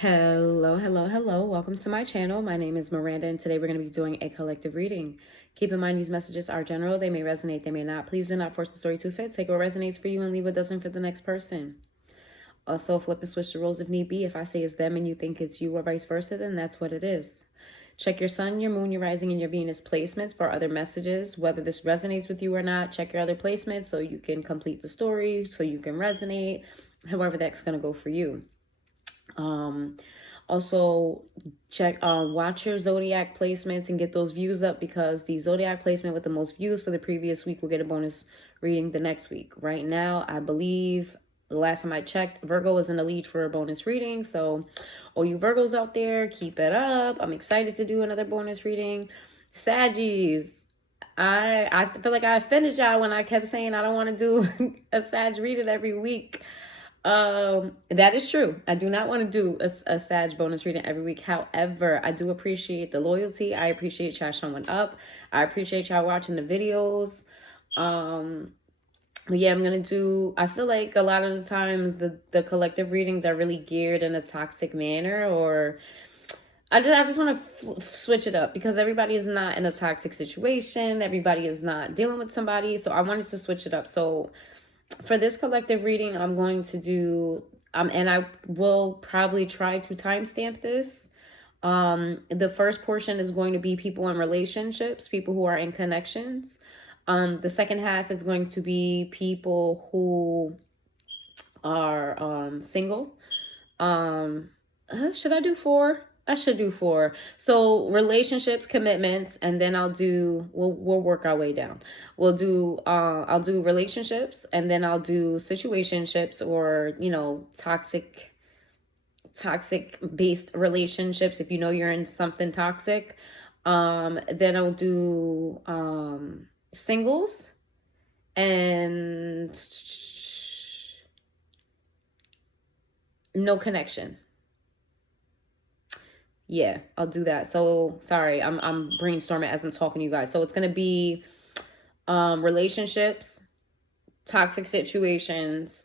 Hello. Welcome to my channel. My name is Miranda, and today we're going to be doing a collective reading. Keep in mind these messages are general. They may resonate, they may not. Please do not force the story to fit. Take what resonates for you and leave what doesn't for the next person. Also, flip and switch the roles if need be. If I say it's them and you think it's you or vice versa, then that's what it is. Check your sun, your moon, your rising, and your Venus placements for other messages. Whether this resonates with you or not, check your other placements so you can complete the story, so you can resonate, however that's going to go for you. Also check watch your zodiac placements and get those views up, because the zodiac placement with the most views for the previous week will get a bonus reading the next week. Right now, I believe the last time I checked, Virgo is in the lead for a bonus reading. So all you Virgos out there, keep it up. I'm excited to do another bonus reading. Saggies, I feel like I offended y'all when I kept saying I don't want to do a Sag reading every week. That is true. I do not want to do a Sag bonus reading every week. However, I do appreciate the loyalty. I appreciate y'all showing up. I appreciate y'all watching the videos. But yeah, I feel like a lot of the times the collective readings are really geared in a toxic manner, or I just want to switch it up, because everybody is not in a toxic situation. Everybody is not dealing with somebody. So I wanted to switch it up. So for this collective reading, I'm going to do, and I will probably try to timestamp this. The first portion is going to be people in relationships, people who are in connections. The second half is going to be people who are single. Should I do 4? I should do 4. So relationships, commitments, and then we'll work our way down. I'll do relationships, and then I'll do situationships, or, toxic based relationships. If you know you're in something toxic, then I'll do, singles, and no connection. Yeah, I'll do that. So sorry, I'm brainstorming as I'm talking to you guys. So it's gonna be relationships, toxic situations,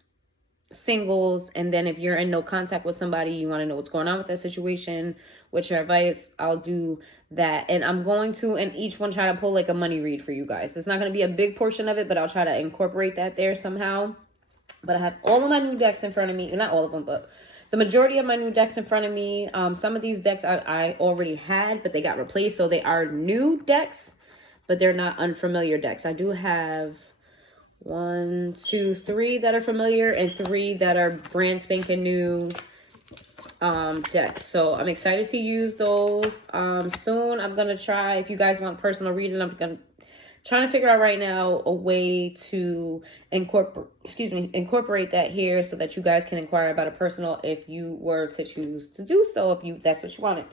singles, and then if you're in no contact with somebody, you want to know what's going on with that situation, what's your advice, I'll do that. And I'm going to in each one try to pull like a money read for you guys. It's not going to be a big portion of it, but I'll try to incorporate that there somehow. But I have all of my new decks in front of me. Not all of them, but the majority of my new decks in front of me. Some of these decks I already had, but they got replaced. So they are new decks, but they're not unfamiliar decks. I do have 1, 2, 3 that are familiar, and 3 that are brand spanking new decks. So I'm excited to use those. Soon I'm going to try, if you guys want personal reading, I'm going to trying to figure out right now a way to incorporate that here, so that you guys can inquire about a personal if you were to choose to do so, if that's what you wanted.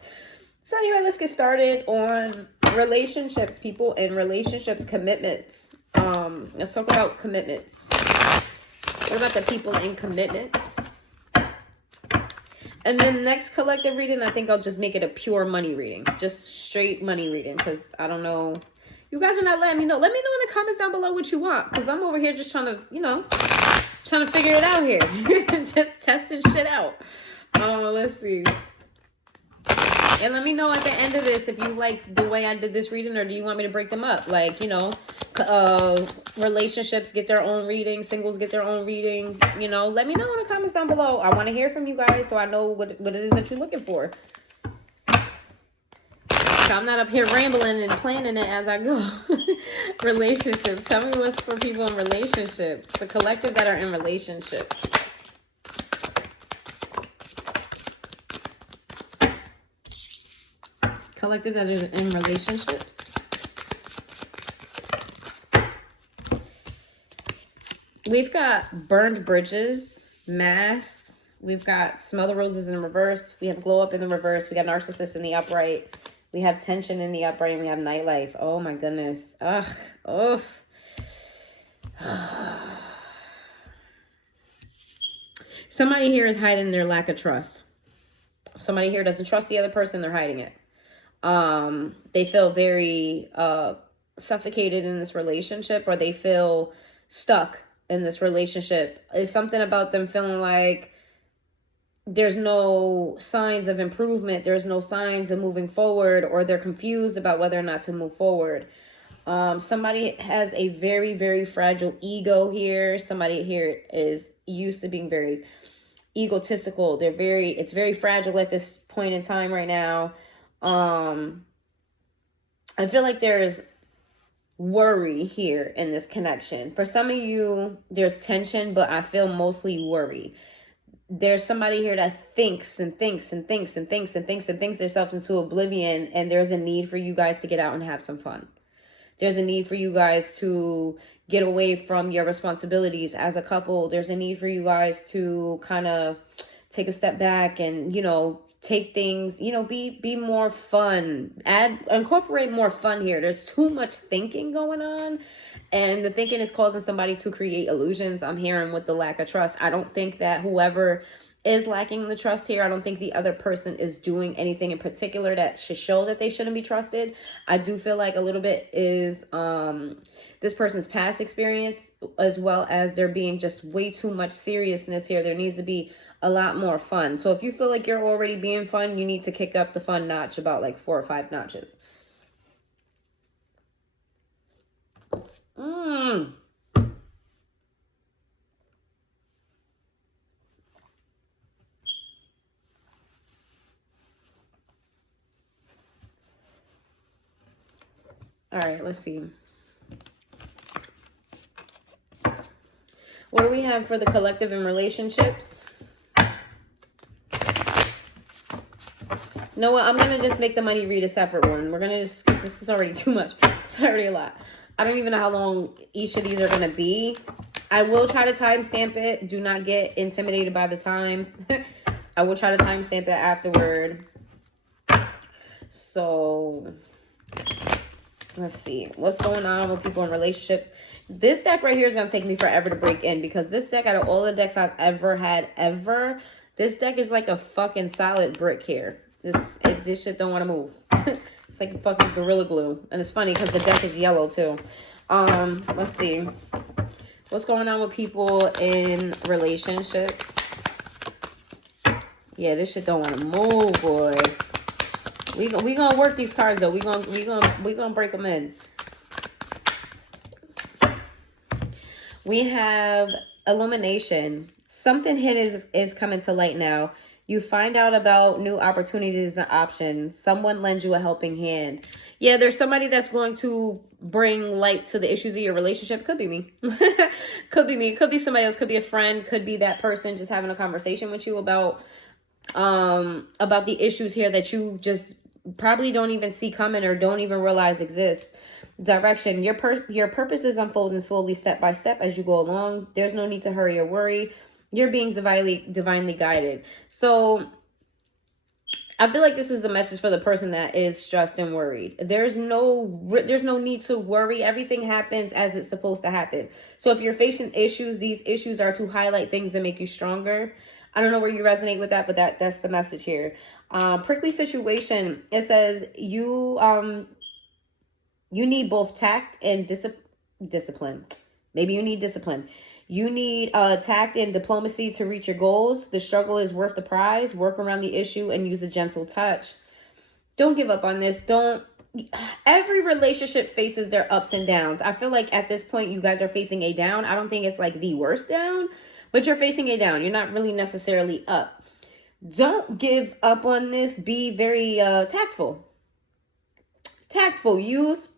So anyway, let's get started on relationships, people in relationships, commitments. Let's talk about commitments. What about the people in commitments? And then next collective reading, I think I'll just make it a pure money reading, just straight money reading, because I don't know. You guys are not letting me know. Let me know in the comments down below what you want, because I'm over here just trying to figure it out here. Just testing shit out. Let's see. And let me know at the end of this if you like the way I did this reading, or do you want me to break them up? Like, relationships get their own reading, singles get their own reading. Let me know in the comments down below. I want to hear from you guys, so I know what it is that you're looking for. I'm not up here rambling and planning it as I go. Relationships. Tell me what's for people in relationships. The collective that are in relationships. Collective that is in relationships. We've got burned bridges, masks. We've got smell the roses in the reverse. We have glow up in the reverse. We got narcissist in the upright. We have tension in the upright, and we have nightlife. Oh my goodness. Ugh. Oof. Somebody here is hiding their lack of trust. Somebody here doesn't trust the other person. They're hiding it. They feel very suffocated in this relationship, or they feel stuck in this relationship. It's something about them feeling like there's no signs of improvement. There's no signs of moving forward, or they're confused about whether or not to move forward. Somebody has a very, very fragile ego here. Somebody here is used to being very egotistical. It's very fragile at this point in time right now. I feel like there's worry here in this connection. For some of you, there's tension, but I feel mostly worry. There's somebody here that thinks and thinks and thinks and thinks and thinks and thinks themselves into oblivion, and there's a need for you guys to get out and have some fun. There's a need for you guys to get away from your responsibilities as a couple. There's a need for you guys to kind of take a step back and, take things, be more fun. Incorporate more fun here. There's too much thinking going on, and the thinking is causing somebody to create illusions. I'm hearing with the lack of trust. I don't think that whoever is lacking the trust here, I don't think the other person is doing anything in particular that should show that they shouldn't be trusted. I do feel like a little bit is this person's past experience, as well as there being just way too much seriousness here. There needs to be a lot more fun. So if you feel like you're already being fun, you need to kick up the fun notch about like 4 or 5 notches. All right, let's see. What do we have for the collective in relationships? You know what? I'm going to just make the money read a separate one. We're going to just, because this is already too much. It's already a lot. I don't even know how long each of these are going to be. I will try to timestamp it. Do not get intimidated by the time. I will try to timestamp it afterward. So, let's see. What's going on with people in relationships? This deck right here is going to take me forever to break in, because this deck, out of all the decks I've ever had, this deck is like a fucking solid brick here. This shit don't want to move. It's like fucking Gorilla Glue. And it's funny because the deck is yellow too. Let's see. What's going on with people in relationships? Yeah, this shit don't want to move, boy. We gonna work these cards though. We gonna break them in. We have illumination. Something hidden is coming to light now. You find out about new opportunities and options. Someone lends you a helping hand. Yeah, there's somebody that's going to bring light to the issues of your relationship. Could be me. Could be me. Could be somebody else. Could be a friend. Could be that person just having a conversation with you about the issues here that you just probably don't even see coming or don't even realize exist. Direction. Your purpose is unfolding slowly, step by step, as you go along. There's no need to hurry or worry. You're being divinely guided. So I feel like this is the message for the person that is stressed and worried. There's no need to worry. Everything happens as it's supposed to happen. So if you're facing issues, these issues are to highlight things that make you stronger. I don't know where you resonate with that, but that's the message here. Prickly situation. It says you need both tact and discipline. Maybe you need discipline. You need tact and diplomacy to reach your goals. The struggle is worth the prize. Work around the issue and use a gentle touch. Don't give up on this. Every relationship faces their ups and downs. I feel like at this point you guys are facing a down. I don't think it's like the worst down, but you're facing a down. You're not really necessarily up. Don't give up on this. Be very tactful. Use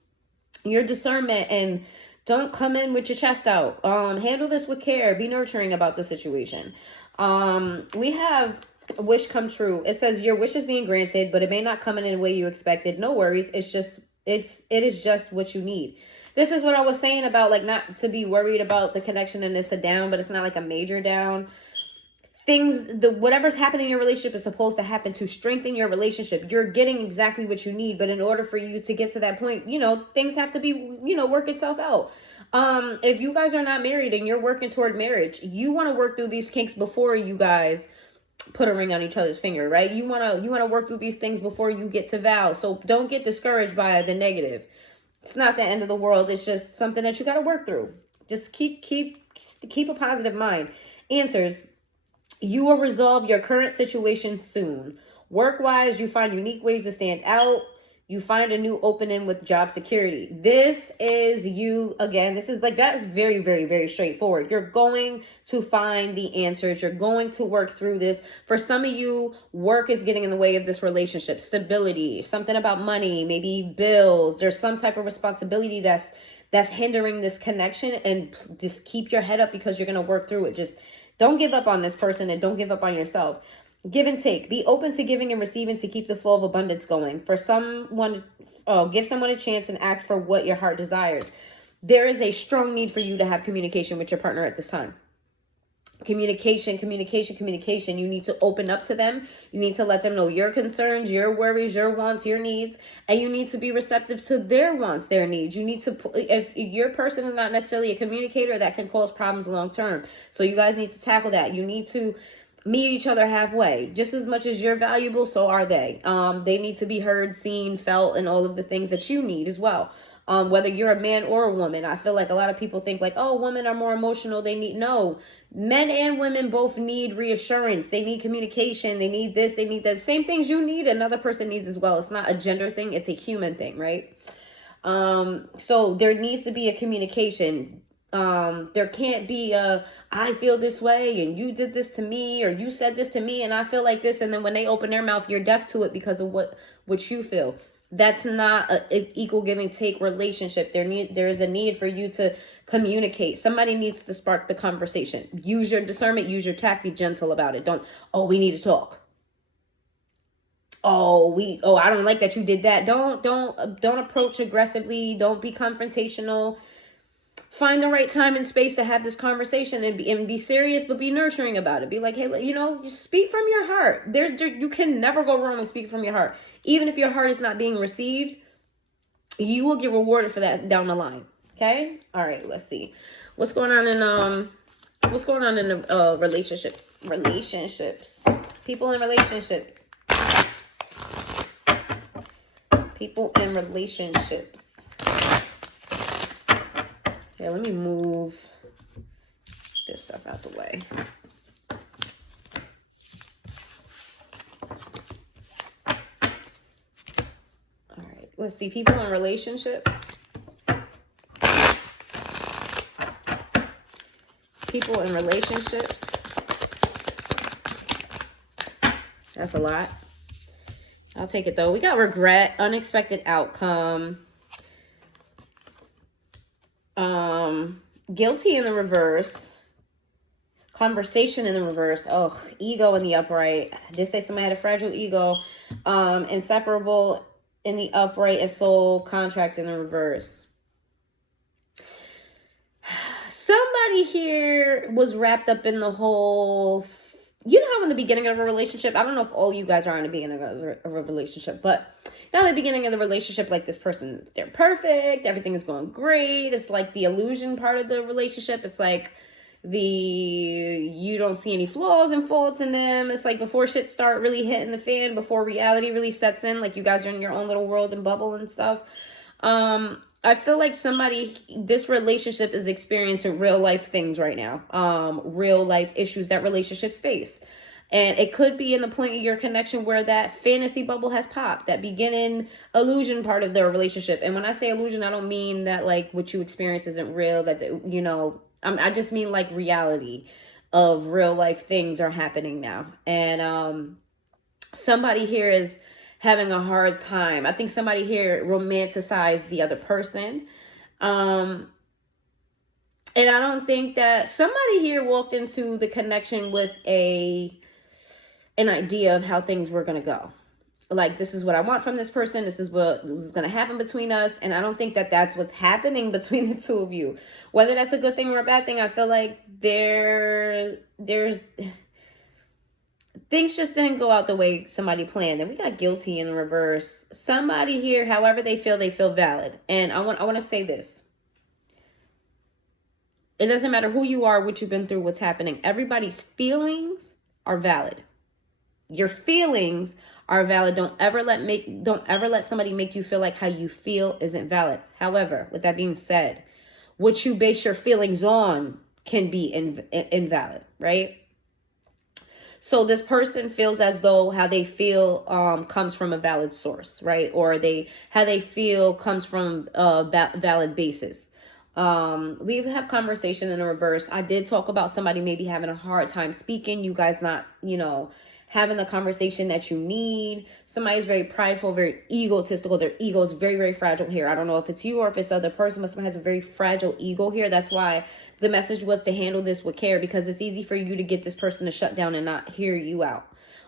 your discernment and don't come in with your chest out. Handle this with care. Be nurturing about the situation. We have wish come true. It says your wish is being granted, but it may not come in the way you expected. No worries. It is just what you need. This is what I was saying about like not to be worried about the connection and it's a down, but it's not like a major down. Whatever's happening in your relationship is supposed to happen to strengthen your relationship. You're getting exactly what you need, but in order for you to get to that point, things have to be, work itself out. If you guys are not married and you're working toward marriage, you want to work through these kinks before you guys put a ring on each other's finger, right? You want to work through these things before you get to vow. So don't get discouraged by the negative. It's not the end of the world. It's just something that you got to work through. Just keep a positive mind. Answers. You will resolve your current situation soon. Work-wise, you find unique ways to stand out. You find a new opening with job security. This is you again. This is like, that is very, very, very straightforward. You're going to find the answers. You're going to work through this. For some of you, work is getting in the way of this relationship. Stability, something about money, maybe bills. There's some type of responsibility that's hindering this connection, and just keep your head up because you're going to work through it. Just don't give up on this person, and don't give up on yourself. Give and take. Be open to giving and receiving to keep the flow of abundance going. For someone, give someone a chance and ask for what your heart desires. There is a strong need for you to have communication with your partner at this time. Communication. You need to open up to them. You need to let them know your concerns, your worries, your wants, your needs, and you need to be receptive to their wants, their needs. You need to, if your person is not necessarily a communicator, that can cause problems long term. So you guys need to tackle that. You need to meet each other halfway. Just as much as you're valuable, so are they. They need to be heard, seen, felt, and all of the things that you need as well. Whether you're a man or a woman. I feel like a lot of people think like, oh, women are more emotional. No, men and women both need reassurance. They need communication. They need this, they need that. Same things you need, another person needs as well. It's not a gender thing. It's a human thing, right? So there needs to be a communication. There can't be a, I feel this way and you did this to me, or you said this to me and I feel like this. And then when they open their mouth, you're deaf to it because of what you feel. That's not an equal give and take relationship. There is a need for you to communicate. Somebody needs to spark the conversation. Use your discernment, use your tact, be gentle about it. Don't, oh, we need to talk. Oh, I don't like that you did that. Don't approach aggressively. Don't be confrontational. Find the right time and space to have this conversation, and be serious, but be nurturing about it. Be like, hey, just speak from your heart. You can never go wrong with speaking from your heart. Even if your heart is not being received, you will get rewarded for that down the line. Okay? All right, let's see. What's going on in the relationships? People in relationships. People in relationships. Here, let me move this stuff out the way. All right, let's see. People in relationships. People in relationships. That's a lot. I'll take it though. We got regret, unexpected outcome. Guilty in the reverse. Conversation in the reverse. Oh, ego in the upright. I did say somebody had a fragile ego. Inseparable in the upright, and soul contract in the reverse. Somebody here was wrapped up in the whole, you know how in the beginning of a relationship, I don't know if all you guys are in the beginning of a relationship, but now in the beginning of the relationship, like this person, they're perfect, everything is going great. It's like the illusion part of the relationship. It's like you don't see any flaws and faults in them. It's like before shit start really hitting the fan, before reality really sets in, like you guys are in your own little world and bubble and stuff. I feel like this relationship is experiencing real life things right now. Real life issues that relationships face. And it could be in the point of your connection where that fantasy bubble has popped, that beginning illusion part of their relationship. And when I say illusion, I don't mean that like what you experience isn't real, that, I just mean like reality of real life things are happening now. And somebody here is having a hard time. I think somebody here romanticized the other person. And I don't think that somebody here walked into the connection with an idea of how things were going to go. Like, this is what I want from this person. This is what is going to happen between us. And I don't think that that's what's happening between the two of you. Whether that's a good thing or a bad thing, I feel like there's things just didn't go out the way somebody planned. And we got guilty in reverse. Somebody here, however they feel valid. And I want to say this. It doesn't matter who you are, what you've been through, what's happening. Everybody's feelings are valid. Your feelings are valid. Don't ever let somebody make you feel like how you feel isn't valid. However, with that being said, what you base your feelings on can be invalid, right? So this person feels as though how they feel comes from a valid source, right? Or how they feel comes from a valid basis. We have conversation in the reverse. I did talk about somebody maybe having a hard time speaking, you guys not, having the conversation that you need. Somebody's very prideful, very egotistical. Their ego is very, very fragile here. I don't know if it's you or if it's the other person, but somebody has a very fragile ego here. That's why the message was to handle this with care, because it's easy for you to get this person to shut down and not hear you out,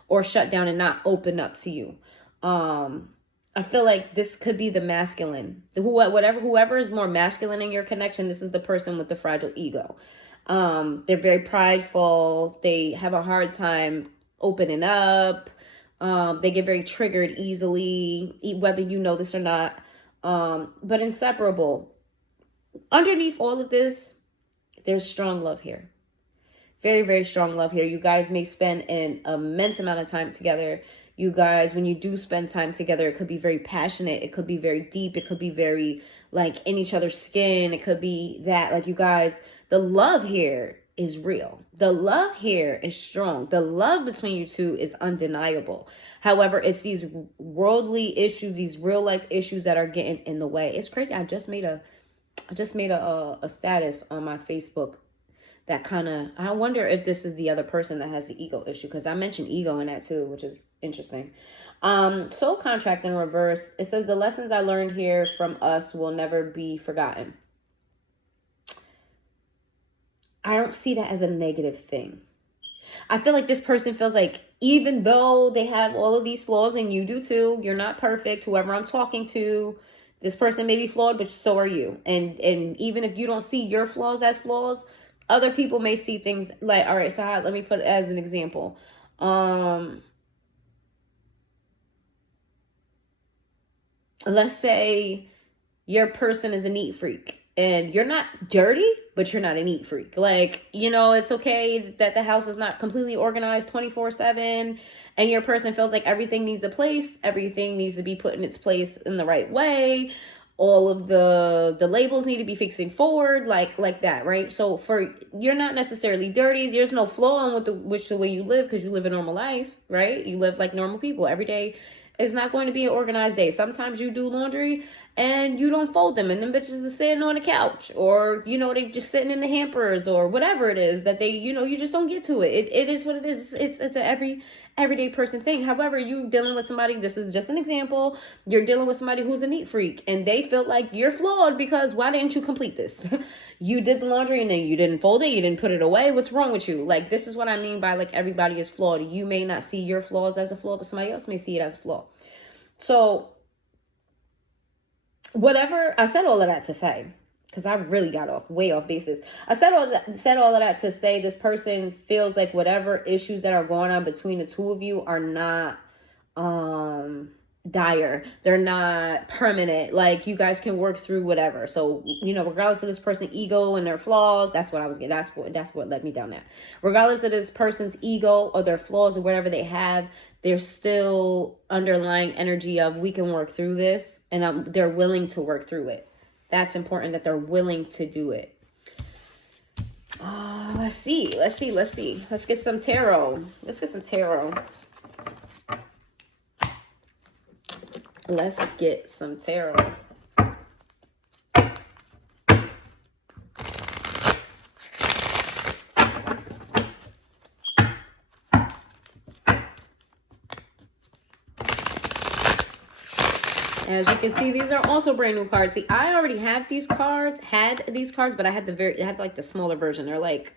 or shut down and not open up to you. I feel like this could be the masculine. Whoever is more masculine in your connection, this is the person with the fragile ego. They're very prideful. They have a hard time opening up. They get very triggered easily, whether you know this or not. But inseparable. Underneath all of this, there's strong love here. Very, very strong love here. You guys may spend an immense amount of time together. You guys, when you do spend time together, it could be very passionate. It could be very deep. It could be very like in each other's skin. It could be that like you guys, the love here is real. The love here is strong. The love between you two is undeniable. However, it's these worldly issues, these real life issues that are getting in the way. It's crazy. I just made a status on my Facebook that kind of, I wonder if this is the other person that has the ego issue, because I mentioned ego in that too, which is interesting. Soul contract in reverse. It says the lessons I learned here from us will never be forgotten. I don't see that as a negative thing. I feel like this person feels like even though they have all of these flaws, and you do too, you're not perfect, whoever I'm talking to, this person may be flawed, but so are you. And even if you don't see your flaws as flaws, other people may see things like, all right, so let me put it as an example. Let's say your person is a neat freak. And you're not dirty, but you're not a neat freak. Like, it's okay that the house is not completely organized 24/7. And your person feels like everything needs a place. Everything needs to be put in its place in the right way. All of the labels need to be facing forward, like that, right? So you're not necessarily dirty. There's no flaw in the way you live, because you live a normal life, right? You live like normal people. Every day is not going to be an organized day. Sometimes you do laundry and you don't fold them, and them bitches are sitting on the couch, or they just sitting in the hampers, or whatever it is that they you just don't get to it. It is what it is. It's an everyday person thing. However, you dealing with somebody, this is just an example, you're dealing with somebody who's a neat freak, and they feel like you're flawed because why didn't you complete this? You did the laundry and then you didn't fold it, you didn't put it away. What's wrong with you? Like, this is what I mean by like everybody is flawed. You may not see your flaws as a flaw, but somebody else may see it as a flaw. So whatever, I said all of that to say, because I really got way off basis. I said all of that to say this person feels like whatever issues that are going on between the two of you are not dire. They're not permanent. Like, you guys can work through whatever. So, regardless of this person's ego and their flaws, that's what I was getting. That's what led me down that. Regardless of this person's ego or their flaws or whatever they have, there's still underlying energy of we can work through this, and they're willing to work through it. That's important, that they're willing to do it. Let's see. Let's get some tarot. Let's get some tarot. As you can see, these are also brand new cards. See, I already have these cards, but I had like the smaller version. They're like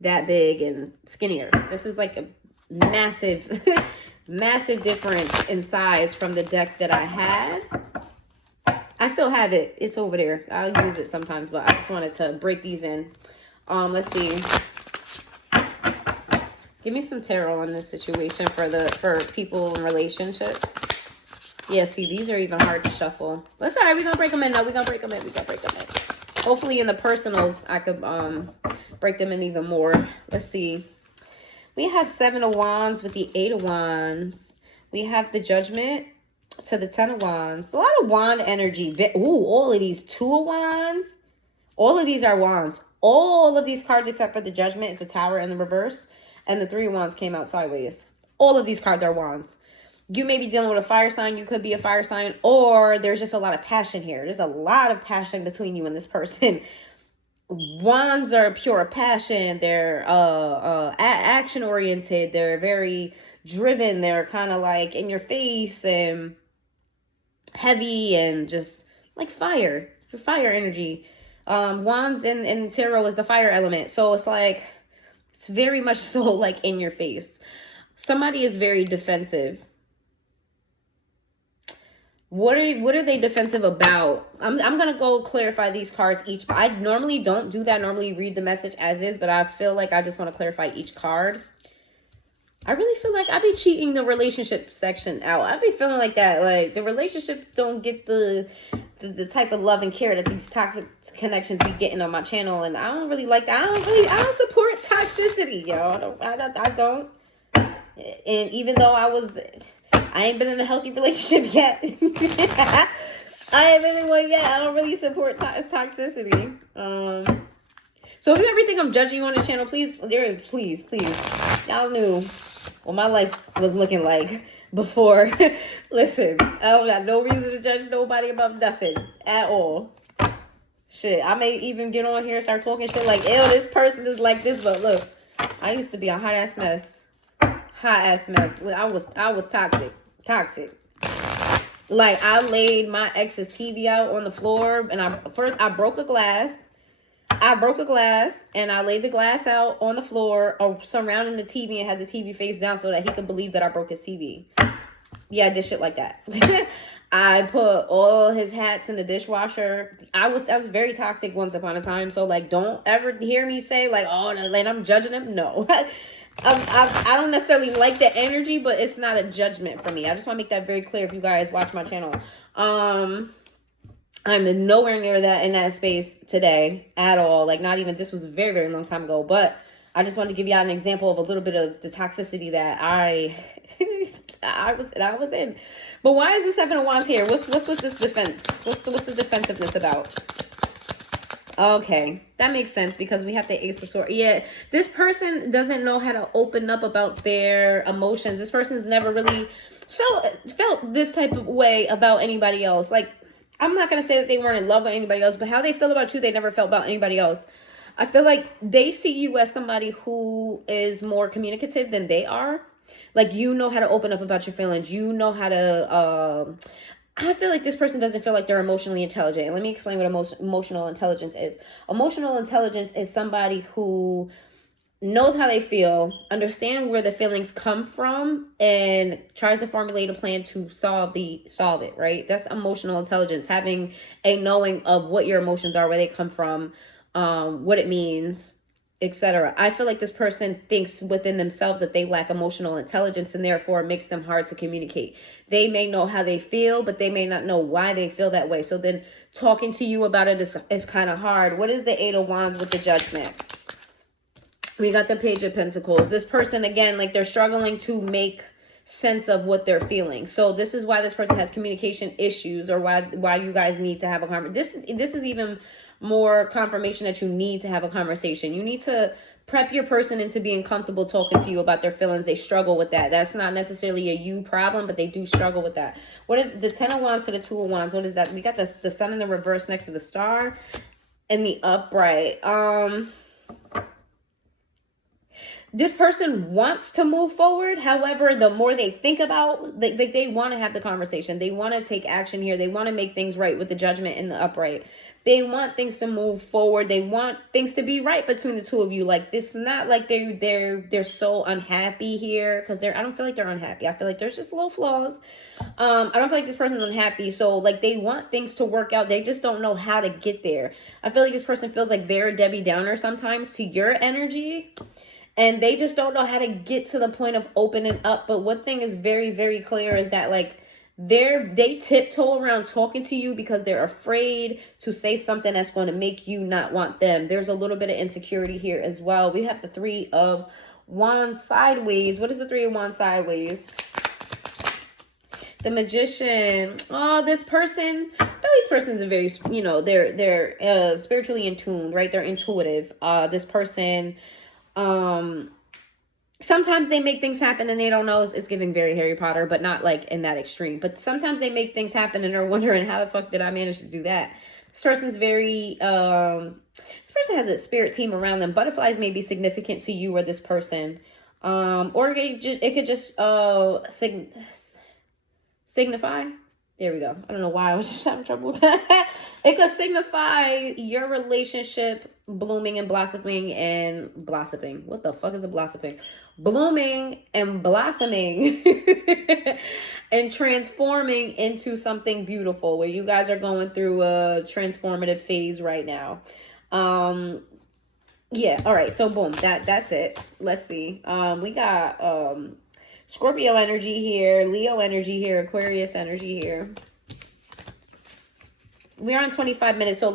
that big and skinnier. This is like a massive, massive difference in size from the deck that I had. I still have it. It's over there. I'll use it sometimes, but I just wanted to break these in. Let's see. Give me some tarot on this situation for people in relationships. Yeah, see, these are even hard to shuffle. That's all right. We're going to break them in. Hopefully in the personals, I could break them in even more. Let's see. We have 7 of Wands with the 8 of Wands. We have the Judgment to the 10 of Wands. A lot of Wand energy. Ooh, all of these 2 of Wands. All of these are Wands. All of these cards except for the Judgment, the Tower, and the reverse. and the Three of Wands came out sideways. All of these cards are wands. You may be dealing with a fire sign. You could be a fire sign, or there's just a lot of passion here. There's a lot of passion between you and this person. Wands are pure passion. They're action oriented. They're very driven. They're kind of like in your face and heavy and just like fire energy. Wands in tarot is the fire element, so it's like it's very much so like in your face. Somebody is very defensive. What are they defensive about? I'm gonna go clarify these cards each. I normally don't do that. I normally read the message as is, but I feel like I just want to clarify each card. I really feel like I be cheating the relationship section out. I be feeling like that. Like the relationship don't get the type of love and care that these toxic connections be getting on my channel, and I don't really like that. I don't support toxicity, yo. I don't. And even though I ain't been in a healthy relationship yet. I ain't been in one yet. I don't really support toxicity. So if you ever think I'm judging you on this channel, please, y'all knew what my life was looking like before. Listen, I don't got no reason to judge nobody about nothing at all. Shit, I may even get on here and start talking shit like, ew, this person is like this, but look, I used to be a hot ass mess. I was toxic. Like, I laid my ex's TV out on the floor, and I broke a glass. And I laid the glass out on the floor surrounding the TV and had the TV face down so that he could believe that I broke his TV. Yeah, I did shit like that. I put all his hats in the dishwasher. I was very toxic once upon a time. So, like, don't ever hear me say, like, oh, like, I'm judging him. No. I don't necessarily like the energy, but it's not a judgment for me. I just want to make that very clear if you guys watch my channel. I'm nowhere near that in that space today at all. Like, not even, this was a very, very long time ago. But I just wanted to give you an example of a little bit of the toxicity that I was in. But why is the Seven of Wands here? What's with this defense? What's the defensiveness about? Okay, that makes sense because we have the Ace of Swords. Yeah, this person doesn't know how to open up about their emotions. This person's never really felt this type of way about anybody else. Like, I'm not going to say that they weren't in love with anybody else, but how they feel about you, they never felt about anybody else. I feel like they see you as somebody who is more communicative than they are. Like, you know how to open up about your feelings. You know how to... I feel like this person doesn't feel like they're emotionally intelligent. And let me explain what emotional intelligence is. Emotional intelligence is somebody who knows how they feel, understand where the feelings come from, and tries to formulate a plan to solve it, right? That's emotional intelligence, having a knowing of what your emotions are, where they come from, what it means, etc. I feel like this person thinks within themselves that they lack emotional intelligence, and therefore it makes them hard to communicate. They may know how they feel, but they may not know why they feel that way. So then talking to you about it is kind of hard. What is the Eight of Wands with the Judgment? We got the Page of Pentacles. This person, again, like, they're struggling to make sense of what they're feeling. So this is why this person has communication issues, or why you guys need to have a conversation. This is even more confirmation that you need to have a conversation. You need to prep your person into being comfortable talking to you about their feelings. They struggle with that. That's not necessarily a you problem, but they do struggle with that. What is the Ten of Wands to the Two of Wands? What is that? We got the Sun in the reverse next to the star and the upright. This person wants to move forward. However, the more they think about, they want to have the conversation. They want to take action here. They want to make things right with the Judgment and the upright. They want things to move forward. They want things to be right between the two of you. Like, this is not like they're so unhappy here, because I don't feel like they're unhappy. I feel like there's just little flaws. I don't feel like this person's unhappy. So, like, they want things to work out. They just don't know how to get there. I feel like this person feels like they're a Debbie Downer sometimes to your energy. And they just don't know how to get to the point of opening up. But one thing is very, very clear is that, like, they tiptoe around talking to you because they're afraid to say something that's going to make you not want them. There's a little bit of insecurity here as well. We have the Three of Wands sideways. What is the Three of Wands sideways? The Magician. Oh, this person. This person's a very, they're spiritually in tune, right? They're intuitive. This person, Sometimes they make things happen and they don't know. It's giving very Harry Potter, but not like in that extreme. But sometimes they make things happen and they're wondering, how the fuck did I manage to do that? This person's very, this person has a spirit team around them. Butterflies may be significant to you or this person. Or it could just, signify. There we go. I don't know why I was just having trouble with that. It could signify your relationship blooming and blossoming and blossoming. What the fuck is a blossoming? Blooming and blossoming and transforming into something beautiful, where you guys are going through a transformative phase right now. Yeah, all right. So boom, that's it. Let's see. We got Scorpio energy here, Leo energy here, Aquarius energy here. We're on 25 minutes, so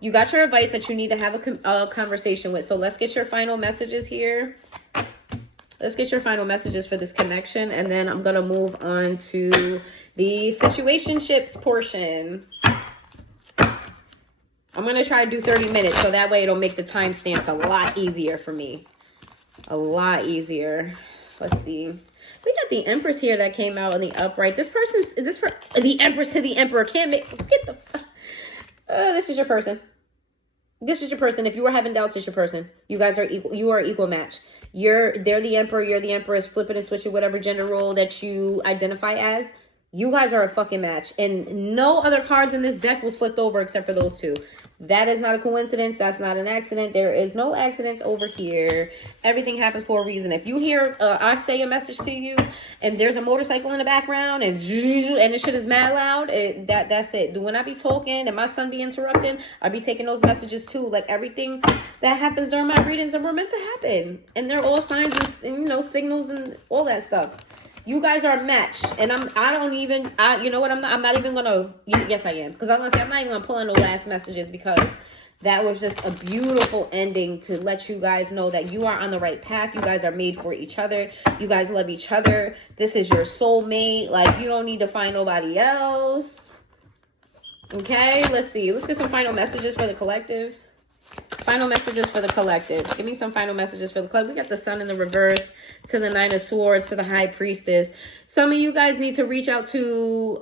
you got your advice that you need to have a conversation with. So let's get your final messages here. Let's get your final messages for this connection, and then I'm going to move on to the situationships portion. I'm going to try to do 30 minutes, so that way it'll make the timestamps a lot easier for me. A lot easier. Let's see. We got the Empress here that came out in the upright. The Empress to the Emperor can't make, get the, this is your person. This is your person. If you were having doubts, it's your person. You guys are equal. You are equal match. They're the Emperor. You're the Empress. Flipping and switching, whatever gender role that you identify as. You guys are a fucking match. And no other cards in this deck was flipped over except for those two. That is not a coincidence. That's not an accident. There is no accidents over here. Everything happens for a reason. If you hear I say a message to you and there's a motorcycle in the background and this shit is mad loud, that's it. When I be talking and my son be interrupting, I be taking those messages too. Like, everything that happens during my readings are meant to happen. And they're all signs and signals and all that stuff. You guys are a match, and you know what, I'm not even gonna, yes I am, because I was gonna say, I'm not even gonna pull in the last messages, because that was just a beautiful ending to let you guys know that you are on the right path. You guys are made for each other. You guys love each other. This is your soulmate. Like, you don't need to find nobody else. Okay, let's see. Let's get some final messages for the collective. Final messages for the collective. Give me some final messages for the collective. We got the Sun in the reverse, to the Nine of Swords, to the High Priestess. Some of you guys need to reach out to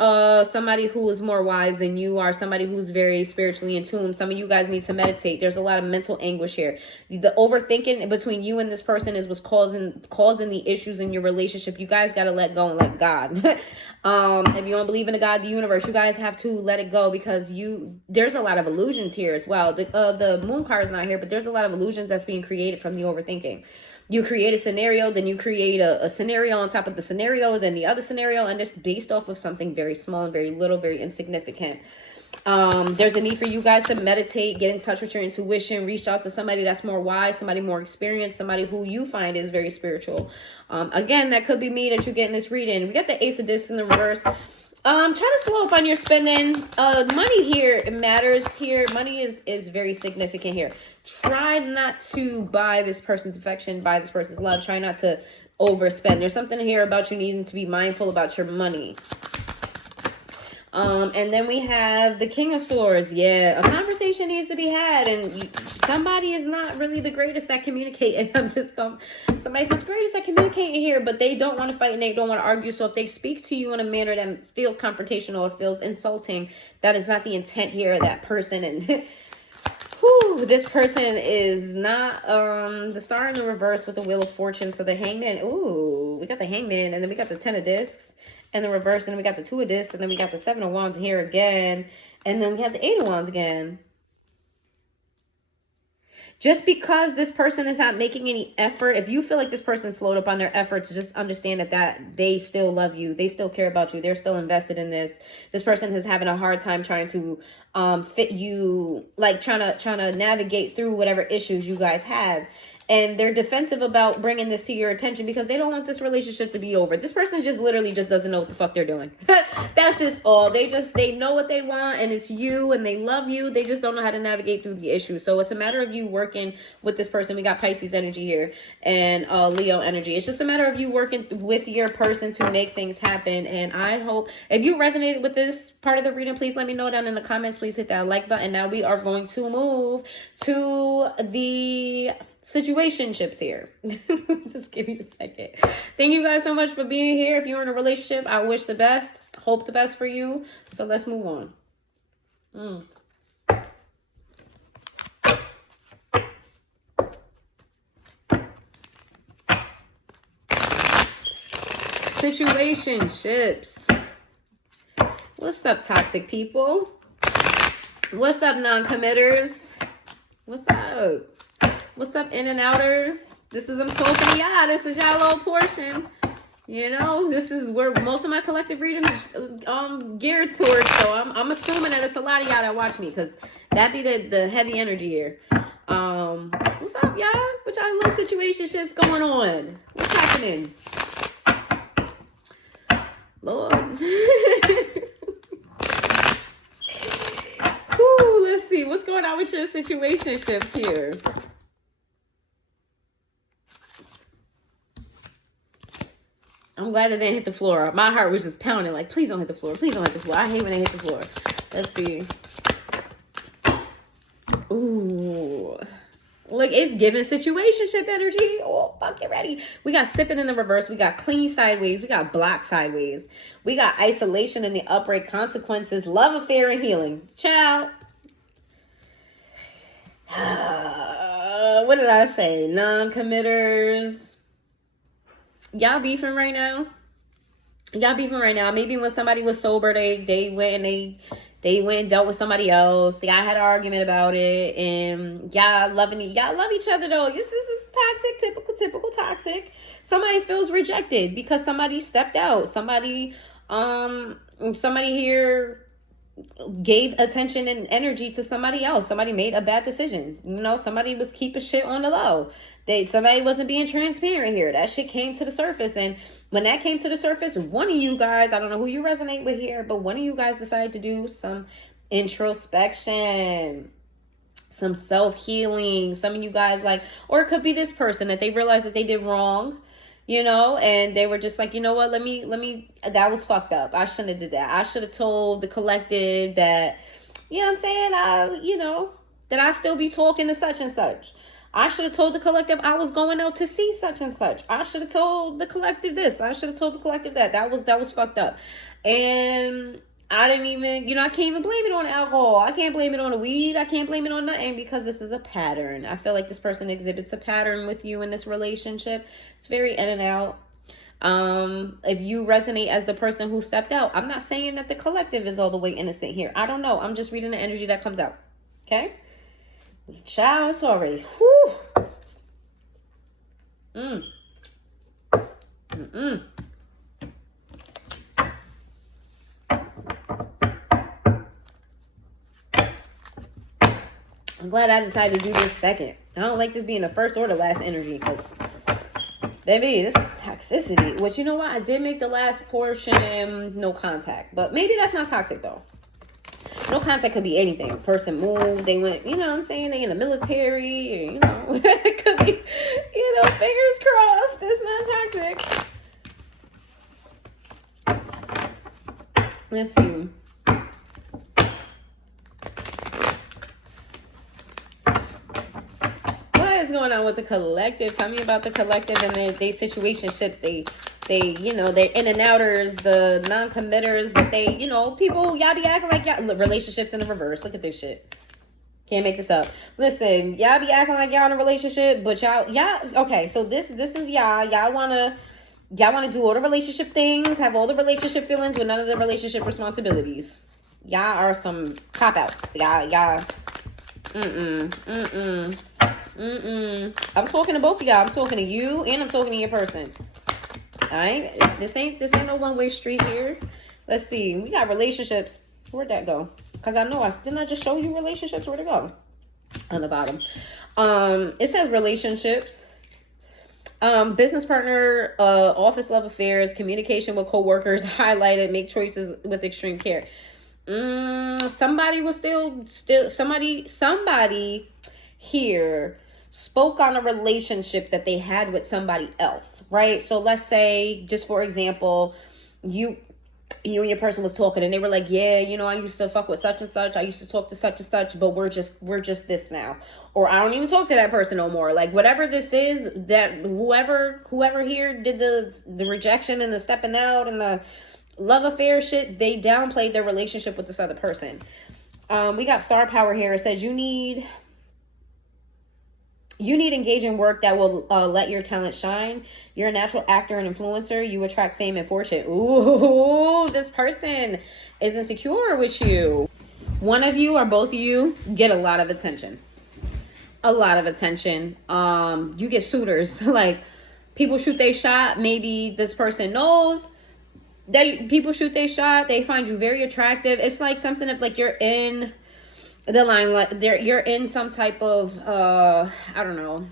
somebody who is more wise than you are, somebody who's very spiritually in tune. Some of you guys need to meditate. There's a lot of mental anguish here. The overthinking between you and this person is what's causing the issues in your relationship. You guys got to let go and let God. If you don't believe in a God, the universe, you guys have to let it go, because there's a lot of illusions here as well. The Moon card is not here, but there's a lot of illusions that's being created from the overthinking. You create a scenario, then you create a scenario on top of the scenario, then the other scenario, and it's based off of something very small and very little, very insignificant. There's a need for you guys to meditate, get in touch with your intuition, reach out to somebody that's more wise, somebody more experienced, somebody who you find is very spiritual. Again, that could be me that you get in this reading. We got the Ace of Discs in the reverse. Try to slow up on your spending. Money here, it matters here. Money is very significant here. Try not to buy this person's affection, buy this person's love. Try not to overspend. There's something here about you needing to be mindful about your money. And then we have the King of Swords. Yeah, a conversation needs to be had, and somebody is not really the greatest at communicating. Somebody's not the greatest at communicating here, but they don't want to fight and they don't want to argue. So if they speak to you in a manner that feels confrontational or feels insulting, that is not the intent here of that person. And this person is not the Star in the reverse with the Wheel of Fortune. So the Hangman. Ooh, we got the Hangman, and then we got the 10 of Discs in the reverse, and then we got the 2 of Discs, and then we got the 7 of Wands here again, and then we have the 8 of Wands again. Just because this person is not making any effort, if you feel like this person slowed up on their efforts, just understand that they still love you. They still care about you. They're still invested in this. This person is having a hard time trying to fit you, like trying to navigate through whatever issues you guys have. And they're defensive about bringing this to your attention because they don't want this relationship to be over. This person just literally just doesn't know what the fuck they're doing. That's just all. They know what they want, and it's you, and they love you. They just don't know how to navigate through the issues. So it's a matter of you working with this person. We got Pisces energy here and Leo energy. It's just a matter of you working with your person to make things happen. And I hope if you resonated with this part of the reading, please let me know down in the comments. Please hit that like button. Now we are going to move to the situationships here. Just give me a second. Thank you guys so much for being here. If you're in a relationship, I wish the best. Hope the best for you. So let's move on. Situationships. What's up, toxic people? What's up, non-committers? What's up? What's up, in and outers? This is, I'm talking to y'all. This is y'all little portion. You know, this is where most of my collective readings geared towards. So I'm assuming that it's a lot of y'all that watch me, because that be the heavy energy here. What's up, y'all? What y'all little situationships going on? What's happening? Lord. Whew, let's see. What's going on with your situationships here? I'm glad that they didn't hit the floor. My heart was just pounding like, please don't hit the floor. Please don't hit the floor. I hate when they hit the floor. Let's see. Ooh. Look, it's giving situationship energy. Oh, fuck, get ready. We got sipping in the reverse. We got clean sideways. We got block sideways. We got isolation and the upright consequences. Love affair and healing. Ciao. What did I say? Non-committers. Y'all beefing right now? Y'all beefing right now. Maybe when somebody was sober, they went and they went and dealt with somebody else. Y'all had an argument about it, and y'all love each other though. This is toxic, typical toxic. Somebody feels rejected because somebody stepped out. Somebody here gave attention and energy to somebody else. Somebody made a bad decision. You know, somebody was keeping shit on the low. Somebody wasn't being transparent here. That shit came to the surface. And when that came to the surface, one of you guys, I don't know who you resonate with here, but one of you guys decided to do some introspection, some self-healing. Some of you guys or it could be this person that they realized that they did wrong, you know, and they were just like, you know what, let me, that was fucked up. I shouldn't have did that. I should have told the collective that, you know what I'm saying, that I still be talking to such and such. I should have told the collective I was going out to see such and such. I should have told the collective this. I should have told the collective that. That was fucked up. And I didn't even, I can't even blame it on alcohol. I can't blame it on the weed. I can't blame it on nothing, because this is a pattern. I feel like this person exhibits a pattern with you in this relationship. It's very in and out. If you resonate as the person who stepped out, I'm not saying that the collective is all the way innocent here. I don't know. I'm just reading the energy that comes out. Okay? Child, it's already. Whew. I'm glad I decided to do this second. I don't like this being the first or the last energy, because, baby, this is toxicity. Which, you know what? I did make the last portion no contact. But maybe that's not toxic, though. No contact could be anything. A person moved, they went, you know what I'm saying, they in the military, or, it could be, fingers crossed, it's not toxic. Let's see. What is going on with the collective? Tell me about the collective and they situationships. They're in and outers, the non-committers, but people, y'all be acting like y'all, relationships in the reverse. Look at this shit. Can't make this up. Listen, y'all be acting like y'all in a relationship, but y'all, okay, so this is y'all wanna do all the relationship things, have all the relationship feelings with none of the relationship responsibilities. Y'all are some cop-outs. Y'all, I'm talking to both of y'all. I'm talking to you, and I'm talking to your person. Alright, this ain't no one-way street here. Let's see. We got relationships. Where'd that go? Because I know didn't I just show you relationships? Where'd it go? On the bottom. It says relationships. Business partner, office love affairs, communication with coworkers, highlighted, make choices with extreme care. Somebody was still somebody here spoke on a relationship that they had with somebody else, right? So let's say, just for example, you and your person was talking and they were like, yeah, you know, I used to fuck with such and such, I used to talk to such and such, but we're just this now, or I don't even talk to that person no more. Like, whatever this is, that whoever here did the rejection and the stepping out and the love affair shit, they downplayed their relationship with this other person. We got star power here. It says you need engaging work that will let your talent shine. You're a natural actor and influencer. You attract fame and fortune. Ooh, this person is insecure with you. One of you or both of you get a lot of attention. A lot of attention. You get suitors. Like, people shoot their shot. Maybe this person knows that people shoot their shot. They find you very attractive. It's like something of like you're in the limelight. You're in some type of I don't know.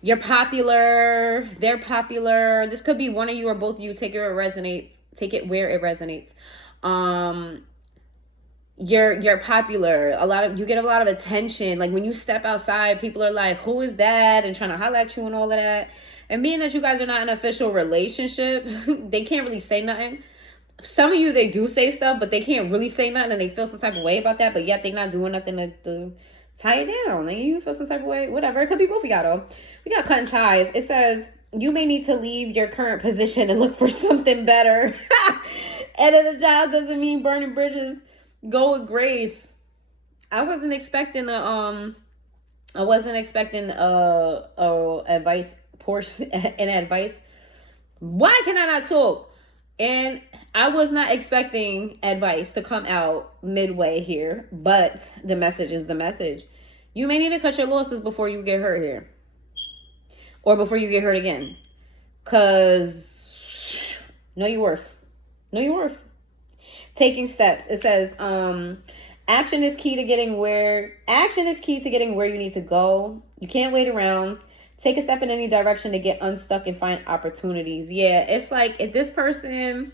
You're popular. They're popular. This could be one of you or both of you. Take it where it resonates. Take it where it resonates. You're popular. You get a lot of attention. Like, when you step outside, people are like, who is that? And trying to highlight you and all of that. And being that you guys are not in an official relationship, they can't really say nothing. Some of you, they do say stuff, but they can't really say nothing, and they feel some type of way about that, but yet they're not doing nothing to tie it down. And you feel some type of way, whatever. It could be both of y'all, though. We got cutting ties. It says, you may need to leave your current position and look for something better. And then a job doesn't mean burning bridges. Go with grace. I wasn't expecting advice portion and advice. Why can I not talk? And I was not expecting advice to come out midway here, but the message is the message. You may need to cut your losses before you get hurt here, or before you get hurt again, because know your worth. Taking steps. It says action is key to getting where you need to go. You can't wait around. Take a step in any direction to get unstuck and find opportunities. Yeah, it's like, if this person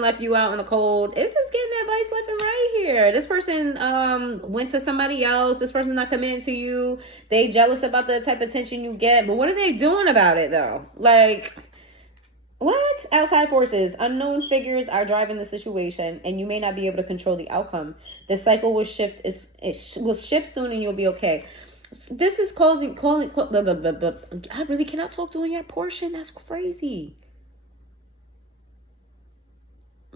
left you out in the cold, it's just getting advice left and right here. This person went to somebody else. This person's not committing to you. They jealous about the type of attention you get. But what are they doing about it, though? Like, what? Outside forces, unknown figures are driving the situation, and you may not be able to control the outcome. The cycle will shift. It will shift soon, and you'll be okay. This is calling. I really cannot talk during your portion. That's crazy.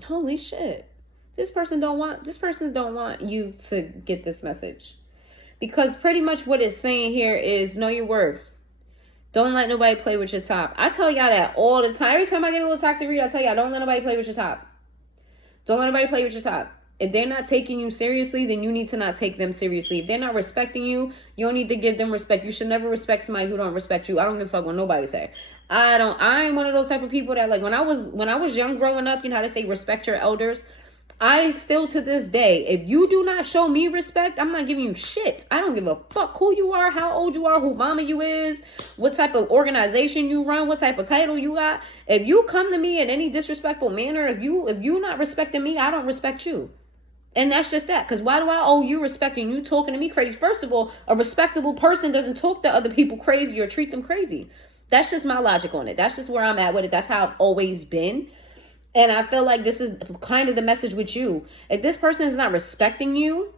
Holy shit. This person don't want you to get this message. Because pretty much what it's saying here is know your worth. Don't let nobody play with your top. I tell y'all that all the time. Every time I get a little toxic read, I tell y'all, don't let nobody play with your top. Don't let nobody play with your top. If they're not taking you seriously, then you need to not take them seriously. If they're not respecting you, you don't need to give them respect. You should never respect somebody who don't respect you. I don't give a fuck what nobody say. I ain't one of those type of people that, like, when I was young growing up, you know how they say respect your elders. I still, to this day, if you do not show me respect, I'm not giving you shit. I don't give a fuck who you are, how old you are, who mama you is, what type of organization you run, what type of title you got. If you come to me in any disrespectful manner, if you not respecting me, I don't respect you. And that's just that. Because why do I owe you respect and you talking to me crazy? First of all, a respectable person doesn't talk to other people crazy or treat them crazy. That's just my logic on it. That's just where I'm at with it. That's how I've always been. And I feel like this is kind of the message with you. If this person is not respecting you,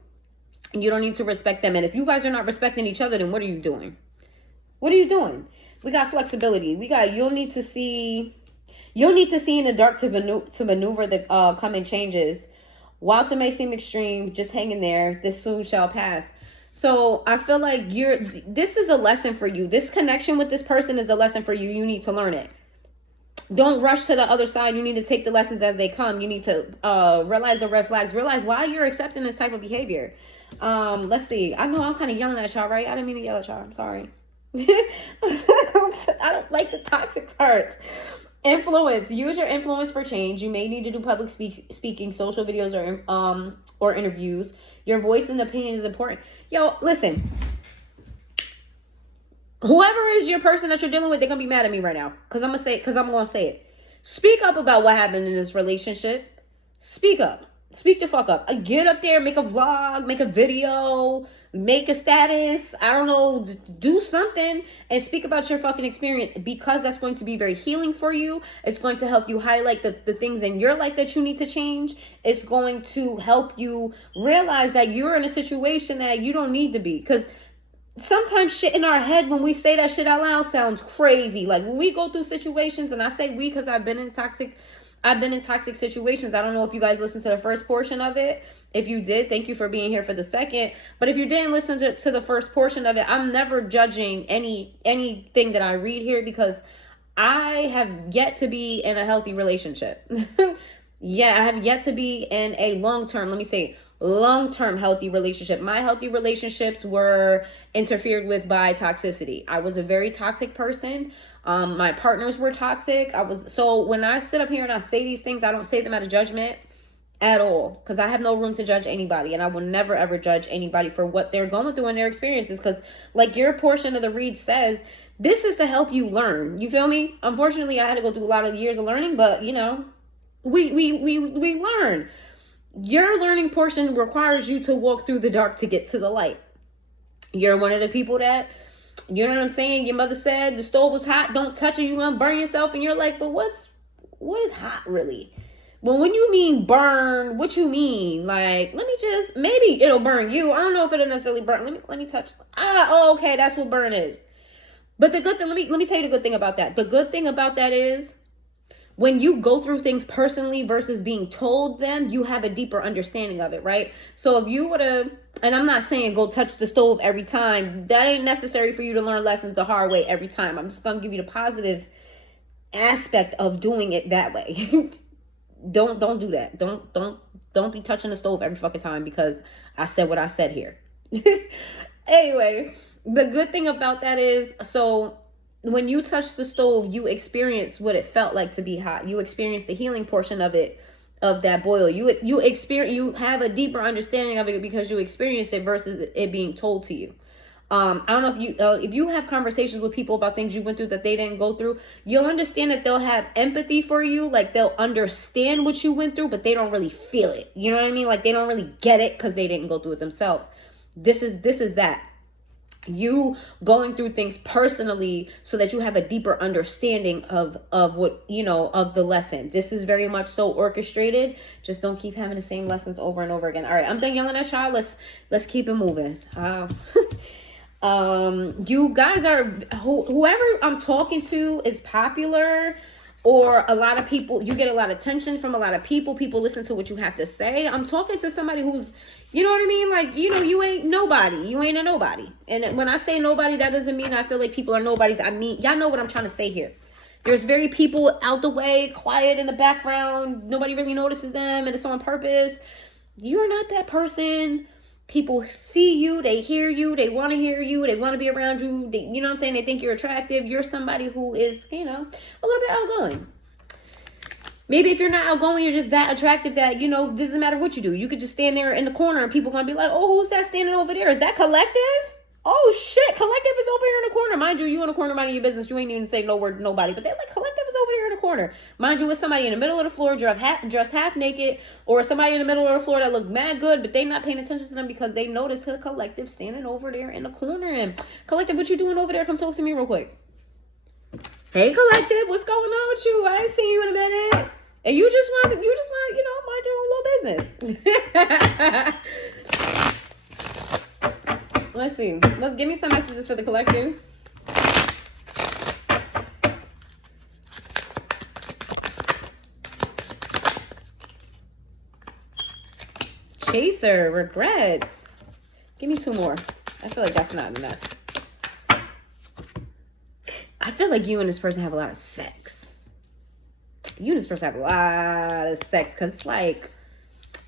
you don't need to respect them. And if you guys are not respecting each other, then what are you doing? What are you doing? We got flexibility. You'll need to see in the dark to maneuver the coming changes. Whilst it may seem extreme, just hang in there. This soon shall pass. So I feel like this is a lesson for you. This connection with this person is a lesson for you. You need to learn it. Don't rush to the other side. You need to take the lessons as they come. You need to realize the red flags. Realize why you're accepting this type of behavior. Let's see. I know I'm kind of yelling at y'all, right? I didn't mean to yell at y'all. I'm sorry. I don't like the toxic parts. Influence. Use your influence for change. You may need to do public speaking, social videos, or interviews. Your voice and opinion is important. Yo, listen. Whoever is your person that you're dealing with, they're gonna be mad at me right now. Because I'm gonna say it. Speak up about what happened in this relationship. Speak up. Speak the fuck up. Get up there, make a vlog, make a video, make a status. I don't know, do something and speak about your fucking experience, because that's going to be very healing for you. It's going to help you highlight the things in your life that you need to change. It's going to help you realize that you're in a situation that you don't need to be. Because sometimes shit in our head, when we say that shit out loud, sounds crazy. Like when we go through situations, and I say we because I've been in toxic situations. I don't know if you guys listened to the first portion of it. If you did, thank you for being here for the second. But if you didn't listen to the first portion of it, I'm never judging anything that I read here, because I have yet to be in a healthy relationship. Yeah, I have yet to be in a long-term healthy relationship. My healthy relationships were interfered with by toxicity. I was a very toxic person. My partners were toxic. So when I sit up here and I say these things, I don't say them out of judgment at all, because I have no room to judge anybody, and I will never ever judge anybody for what they're going through and their experiences, because like your portion of the read says, this is to help you learn. You feel me? Unfortunately, I had to go through a lot of years of learning, but we learn. Your learning portion requires you to walk through the dark to get to the light. You're one of the people that, you know what I'm saying? Your mother said the stove was hot, don't touch it, you're gonna burn yourself. And you're like, but what is hot really? Well, when you mean burn, what you mean? Like, maybe it'll burn you. I don't know if it'll necessarily burn. Let me touch. Okay, that's what burn is. But the good thing, let me tell you the good thing about that. The good thing about that is, when you go through things personally versus being told them, you have a deeper understanding of it, right? So if you would have, and I'm not saying go touch the stove every time. That ain't necessary for you to learn lessons the hard way every time. I'm just going to give you the positive aspect of doing it that way. Don't do that. Don't be touching the stove every fucking time because I said what I said here. Anyway, the good thing about that is, so when you touch the stove, you experience what it felt like to be hot. You experience the healing portion of it, of that boil. You have a deeper understanding of it because you experienced it versus it being told to you. I don't know if you have conversations with people about things you went through that they didn't go through, you'll understand that they'll have empathy for you. Like they'll understand what you went through, but they don't really feel it. You know what I mean? Like they don't really get it because they didn't go through it themselves. This is that. You going through things personally so that you have a deeper understanding of what, of the lesson. This is very much so orchestrated. Just don't keep having the same lessons over and over again. All right, I'm done yelling at y'all. Let's keep it moving. You guys are, whoever I'm talking to is popular, or a lot of people, you get a lot of attention from a lot of people listen to what you have to say. I'm talking to somebody who's, you know what I mean? Like, you ain't nobody. You ain't a nobody. And when I say nobody, that doesn't mean I feel like people are nobodies. I mean, y'all know what I'm trying to say here. There's very people out the way, quiet in the background. Nobody really notices them, and it's on purpose. You're not that person. People see you, they hear you, they want to hear you, they want to be around you. You know what I'm saying? They think you're attractive. You're somebody who is, a little bit outgoing. Maybe if you're not outgoing, you're just that attractive that, doesn't matter what you do. You could just stand there in the corner and people going to be like, oh, who's that standing over there? Is that Collective? Oh, shit, Collective is over here in the corner. Mind you in the corner minding your business. You ain't even say no word to nobody. But they're like, Collective is over here in the corner. Mind you, it's somebody in the middle of the floor dressed half naked, or somebody in the middle of the floor that look mad good, but they not paying attention to them because they notice the Collective standing over there in the corner. And Collective, what you doing over there? Come talk to me real quick. Hey, Collective, what's going on with you? I ain't seen you in a minute. And you just want, mind your own little business. Let's see. Let's give me some messages for the Collective. Chaser, regrets. Give me 2 more. I feel like that's not enough. I feel like you and this person have a lot of sex. You and this person have a lot of sex, because it's like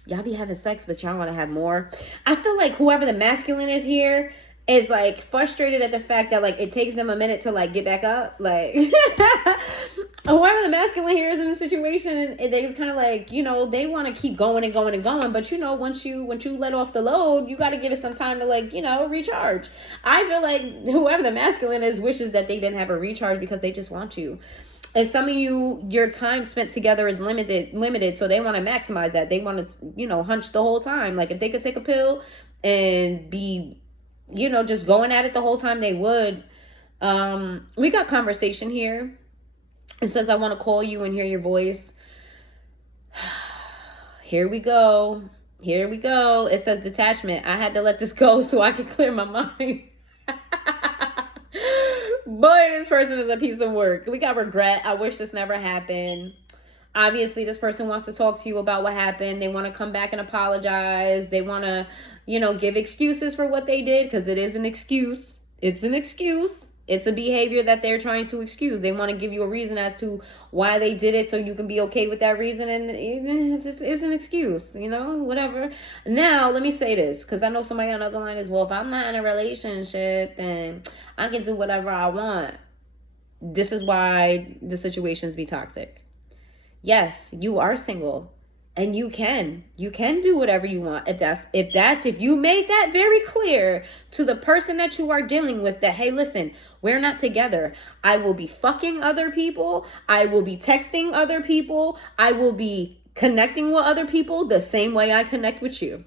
y'all be having sex, but y'all want to have more. I feel like whoever the masculine is here is like frustrated at the fact that like it takes them a minute to like get back up. Like whoever the masculine here is in the situation, they just kind of like, they want to keep going and going and going. But once you let off the load, you got to give it some time to like, recharge. I feel like whoever the masculine is wishes that they didn't have a recharge because they just want you. And some of you, your time spent together is limited. So they want to maximize that. They want to, hunch the whole time. Like if they could take a pill and be, just going at it the whole time, they would. We got conversation here. It says, I want to call you and hear your voice. Here we go. It says detachment. I had to let this go so I could clear my mind. Boy, this person is a piece of work. We got regret. I wish this never happened. Obviously, this person wants to talk to you about what happened. They want to come back and apologize. They want to, give excuses for what they did, because it is an excuse. It's an excuse. It's a behavior that they're trying to excuse. They want to give you a reason as to why they did it so you can be okay with that reason. And it's an excuse, whatever. Now, let me say this, because I know somebody on the other line is, well, if I'm not in a relationship, then I can do whatever I want. This is why the situations be toxic. Yes, you are single. And you can do whatever you want. If you made that very clear to the person that you are dealing with, that, hey, listen, we're not together. I will be fucking other people. I will be texting other people. I will be connecting with other people the same way I connect with you.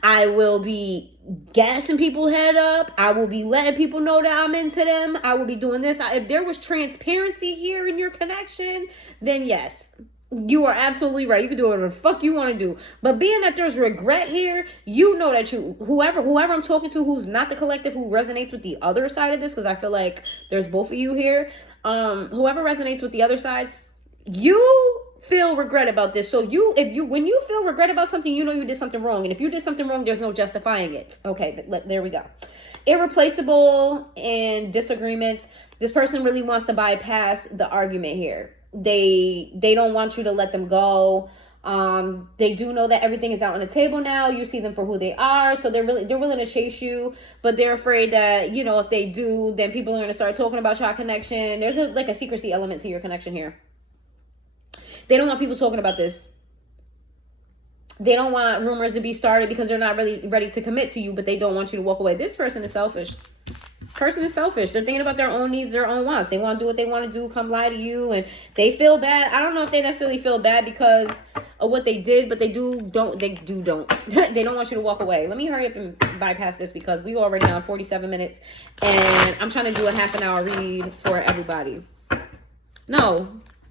I will be gassing people head up. I will be letting people know that I'm into them. I will be doing this. If there was transparency here in your connection, then yes. You are absolutely right. You can do whatever the fuck you want to do. But being that there's regret here, that whoever I'm talking to who's not the collective, who resonates with the other side of this, because I feel like there's both of you here. Whoever resonates with the other side, you feel regret about this. So when you feel regret about something, you did something wrong. And if you did something wrong, there's no justifying it. Okay, there we go. Irreplaceable and disagreements. This person really wants to bypass the argument here. They don't want you to let them go. They do know that everything is out on the table now. You see them for who they are. So they're willing to chase you, but they're afraid that, if they do, then people are going to start talking about your connection. There's a secrecy element to your connection here. They don't want people talking about this. They don't want rumors to be started because they're not really ready to commit to you, but they don't want you to walk away. This person is selfish. They're thinking about their own needs, their own wants. They want to do what they want to do, come lie to you, and they feel bad. I don't know if they necessarily feel bad because of what they did, but they don't. They don't want you to walk away. Let me hurry up and bypass this because we already on 47 minutes, and I'm trying to do a half an hour read for everybody. No,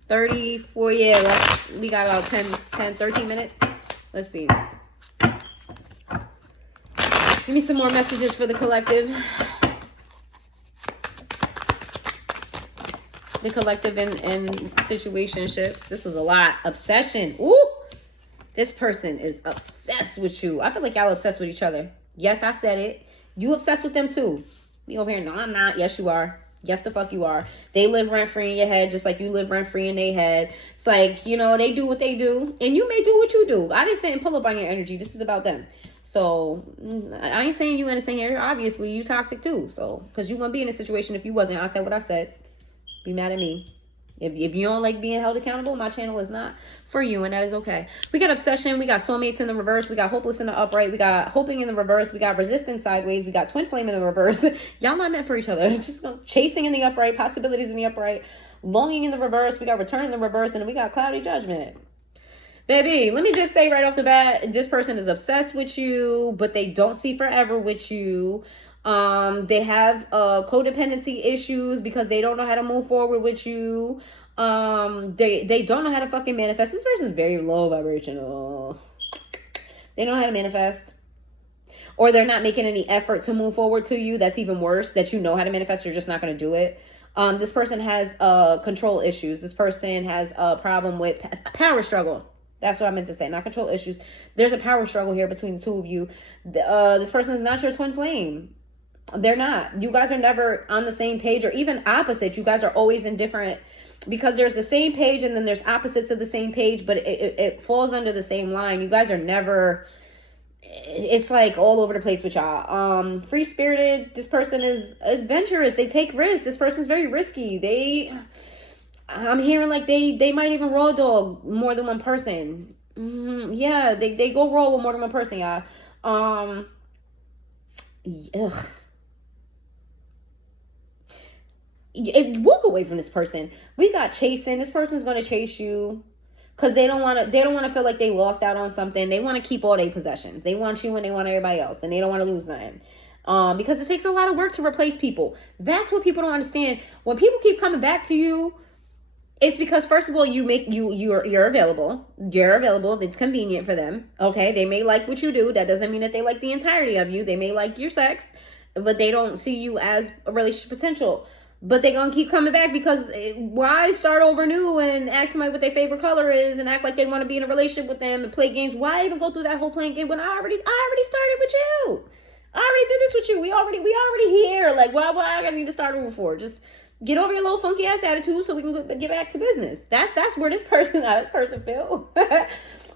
34, yeah, we got about 13 minutes. Let's see. Give me some more messages for the collective. The collective and situationships. This was a lot. Obsession. Ooh. This person is obsessed with you. I feel like y'all obsessed with each other. Yes, I said it. You obsessed with them too. Me over here, no, I'm not. Yes, you are. Yes, the fuck you are. They live rent-free in your head just like you live rent-free in their head. It's like, they do what they do. And you may do what you do. I just didn't pull up on your energy. This is about them. So, I ain't saying you innocent here. Obviously, you toxic too. So, because you wouldn't be in a situation if you wasn't. I said what I said. Be mad at me. If you don't like being held accountable, my channel is not for you, and that is okay. We got obsession. We got soulmates in the reverse. We got hopeless in the upright. We got hoping in the reverse. We got resistance sideways. We got twin flame in the reverse. Y'all not meant for each other. Just chasing in the upright, possibilities in the upright, longing in the reverse. We got return in the reverse, and then we got cloudy judgment. Baby, let me just say right off the bat, this person is obsessed with you, but they don't see forever with you. They have codependency issues because they don't know how to move forward with you. They don't know how to fucking manifest. This person is very low vibrational. They don't know how to manifest. Or they're not making any effort to move forward to you. That's even worse. That you know how to manifest, you're just not going to do it. This person has control issues. This person has a problem with power struggle. That's what I meant to say. Not control issues. There's a power struggle here between the two of you. This person is not your twin flame. They're not. You guys are never on the same page or even opposite. You guys are always in different, because there's the same page and then there's opposites of the same page, but it falls under the same line. You guys are never, it's like all over the place with y'all. Free-spirited. This person is adventurous. They take risks. This person's very risky. I'm hearing like they might even raw dog more than one person. Yeah, they go raw with more than one person, y'all. Ugh. walk away from this person. We got chasing. This person's going to chase you because they don't want to feel like they lost out on something. They want to keep all their possessions. They want you and they want everybody else, and they don't want to lose nothing. Because it takes a lot of work to replace people. That's what people don't understand. When people keep coming back to you, it's because, first of all, you're available. You're available. It's convenient for them. Okay, they may like what you do. That doesn't mean that they like the entirety of you. They may like your sex, but they don't see you as a relationship potential. But they're gonna keep coming back because why start over new and ask somebody what their favorite color is and act like they want to be in a relationship with them and play games? Why even go through that whole playing game when I already started with you? I already did this with you. We already here. Like, why I gotta need to start over for? Just get over your little funky ass attitude so we can get back to business. That's where this person feel.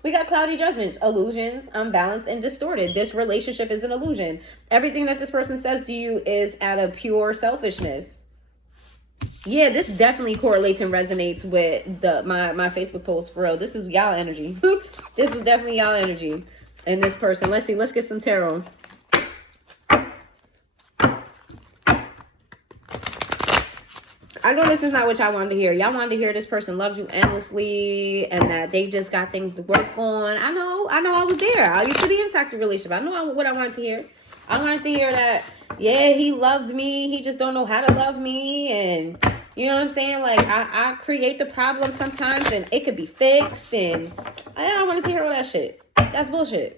We got cloudy judgments, illusions, unbalanced, and distorted. This relationship is an illusion. Everything that this person says to you is out of pure selfishness. Yeah, this definitely correlates and resonates with my Facebook post, for real. This is y'all energy. This was definitely y'all energy. And this person, let's see, let's get some tarot. I know this is not what y'all wanted to hear. Y'all wanted to hear this person loves you endlessly and that they just got things to work on. I know I was there. I used to be in a toxic relationship. I know what I wanted to hear. I wanted to hear that, yeah, he loved me. He just don't know how to love me. And you know what I'm saying? Like, I create the problem sometimes and it could be fixed. And I wanted to hear all that shit. That's bullshit.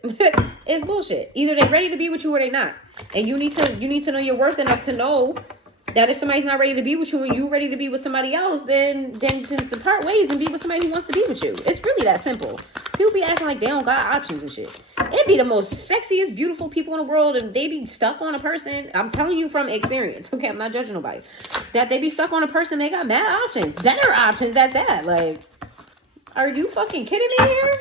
It's bullshit. Either they're ready to be with you or they're not. And you need to know your worth enough to know that if somebody's not ready to be with you and you ready to be with somebody else, then to part ways and be with somebody who wants to be with you. It's really that simple. People be acting like they don't got options and shit. It be the most sexiest, beautiful people in the world and they be stuck on a person. I'm telling you from experience. Okay, I'm not judging nobody. That they be stuck on a person, they got mad options. Better options at that. Like, are you fucking kidding me here?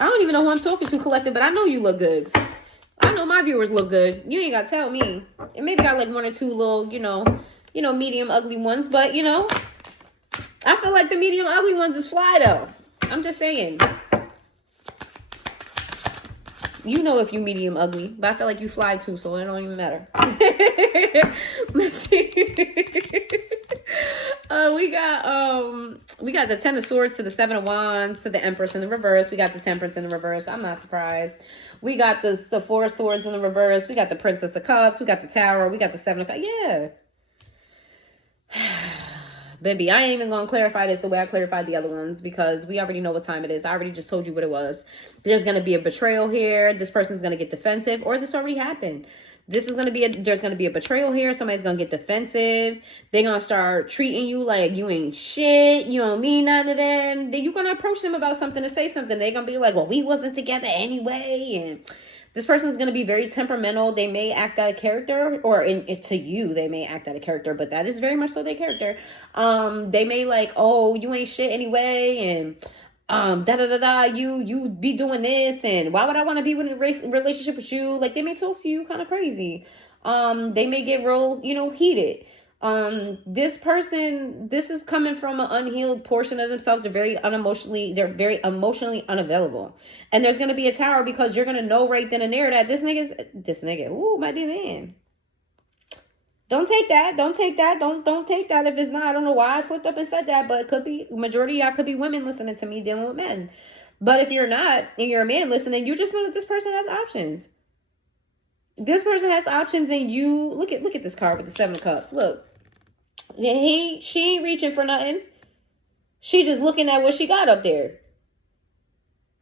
I don't even know who I'm talking to, Collective, but I know you look good. I know my viewers look good. You ain't got to tell me. And maybe got like one or two little, medium ugly ones. But, I feel like the medium ugly ones is fly though. I'm just saying. You know if you medium ugly. But I feel like you fly too, so it don't even matter. Let's see. We got the Ten of Swords to the Seven of Wands to the Empress in the reverse. We got the Temperance in the reverse. I'm not surprised. We got the Four of Swords in the reverse. We got the Princess of Cups. We got the Tower. We got the Seven of Cups. Yeah. Baby, I ain't even going to clarify this the way I clarified the other ones because we already know what time it is. I already just told you what it was. There's going to be a betrayal here. This person's going to get defensive, or this already happened. There's going to be a betrayal here. Somebody's going to get defensive. They're going to start treating you like you ain't shit. You don't mean nothing to them. Then you're going to approach them about something to say something. They're going to be like, well, we wasn't together anyway. And this person's going to be very temperamental. They may act out of character, or to you, they may act out of character, but that is very much so their character. They may like, oh, you ain't shit anyway. And you be doing this, and why would I want to be in a relationship with you? Like, they may talk to you kind of crazy. They may get real, heated. This is coming from an unhealed portion of themselves. They're very emotionally unavailable. And there's going to be a tower because you're going to know right then and there that this nigga, might be a man. Don't take that. Don't take that. Don't take that. If it's not, I don't know why I slipped up and said that, but it could be, majority of y'all could be women listening to me dealing with men. But if you're not, and you're a man listening, you just know that this person has options. This person has options, and you, look at this card with the Seven of Cups. Look. She ain't reaching for nothing. She just looking at what she got up there.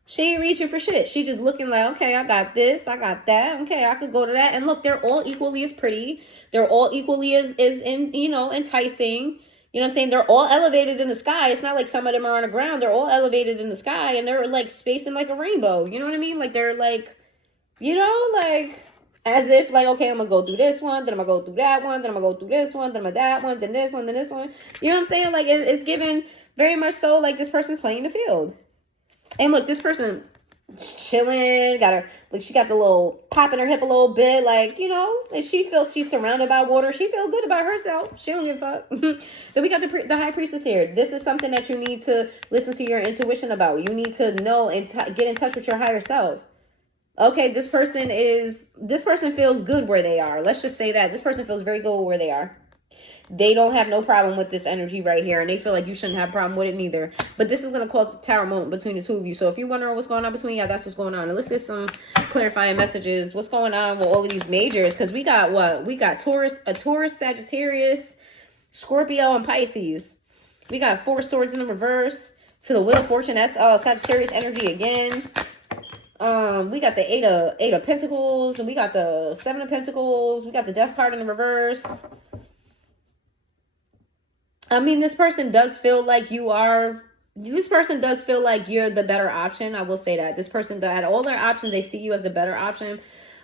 She ain't reaching for shit. She just looking like, okay, I got this, I got that. Okay, I could go to that. And look, they're all equally as pretty. They're all equally as enticing. You know what I'm saying? They're all elevated in the sky. It's not like some of them are on the ground. They're all elevated in the sky, and they're like spacing like a rainbow. You know what I mean? Like, they're like, as if like, okay, I'm gonna go through this one, then I'm gonna go through that one, then I'm gonna go through this one, then I'm gonna that one, then this one, then this one. You know what I'm saying? Like, it's given very much so like this person's playing the field. And look, this person chilling, she got the little pop in her hip a little bit, like, and she feels she's surrounded by water. She feels good about herself. She don't give a fuck. Then we got the High Priestess here. This is something that you need to listen to your intuition about. You need to know and get in touch with your higher self. Okay, this person feels good where they are. Let's just say that. This person feels very good where they are. They don't have no problem with this energy right here, and they feel like you shouldn't have a problem with it neither. But this is going to cause a tower moment between the two of you. So if you're wondering what's going on between y'all, that's what's going on. And let's get some clarifying messages. What's going on with all of these majors? Because we got what? We got Taurus, Sagittarius, Scorpio, and Pisces. We got 4 swords in the reverse to the Wheel of Fortune. That's Sagittarius energy again. We got the eight of Pentacles, and we got the 7 of Pentacles. We got the Death card in the reverse. I mean, this person does feel like you're the better option. I will say that. This person, that all their options, they see you as the better option.